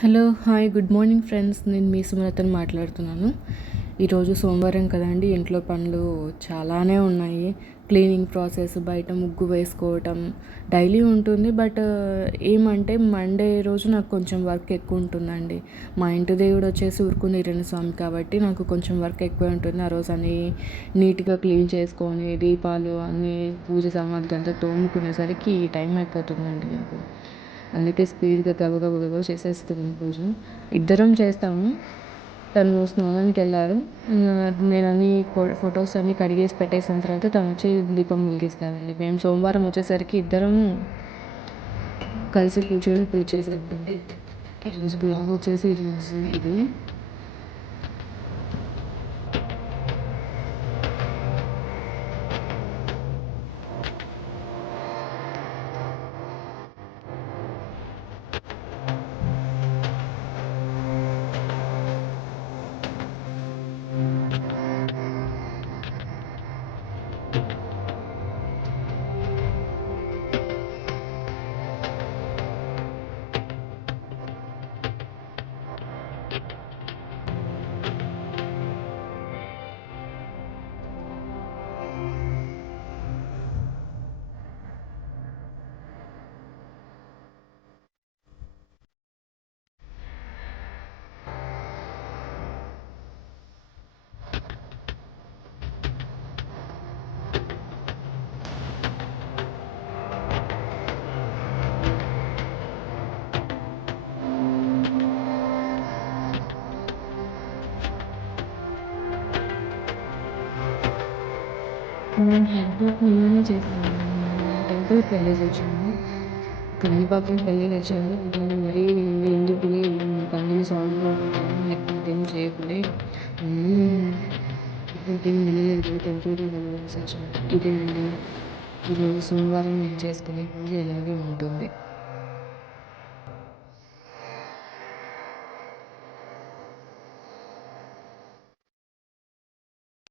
Hello hi good morning friends. నేను మీ సుమలతని మాట్లాడుతున్నాను. ఈరోజు సోమవారం కదండి, ఇంట్లో పనులు చాలానే ఉన్నాయి. క్లీనింగ్ ప్రాసెస్, బయట ముగ్గు వేసుకోవటం డైలీ ఉంటుంది. బట్ ఏమంటే మండే రోజు నాకు కొంచెం వర్క్ ఎక్కువ ఉంటుందండి. మా ఇంటి దేవుడు వచ్చేసి ఊరుకునేరని స్వామి కాబట్టి నాకు కొంచెం వర్క్ ఎక్కువ ఉంటుంది. ఆ రోజు అన్నీ నీట్గా క్లీన్ చేసుకొని దీపాలు అన్నీ పూజ సామాగ్రి అంతా తోముకునేసరికి ఈ టైం అయిపోతుందండి నాకు. అందుకే స్పీడ్గా గబగబా చేసేస్తుంది పూజ. ఇద్దరం చేస్తాము. తను స్నానానికి వెళ్ళారు. నేను అన్ని ఫొటోస్ అన్నీ కడిగేసి పెట్టేసిన తర్వాత తను వచ్చి దీపం వెలిగిస్తారండి. మేము సోమవారం వచ్చేసరికి ఇద్దరం కలిసి కూర్చొని పూజ చేసేటండి. ఈరోజు బ్లాగ్ వచ్చేసి ఇది నేనే చేశాను. టెంపుల్కి వెళ్ళేసి వచ్చాను. కందిపాకం వెళ్ళి వచ్చాను. మరీ ఎందుకు పని సాల్వ్గా ఉంటాను, లేకపోతే ఏం చేయకుండా టెంపుల్కి వెళ్ళేసి వచ్చాను. ఇదేనండి ఈరోజు సోమవారం నేను చేసుకునే పూజ ఇలాగే ఉంటుంది.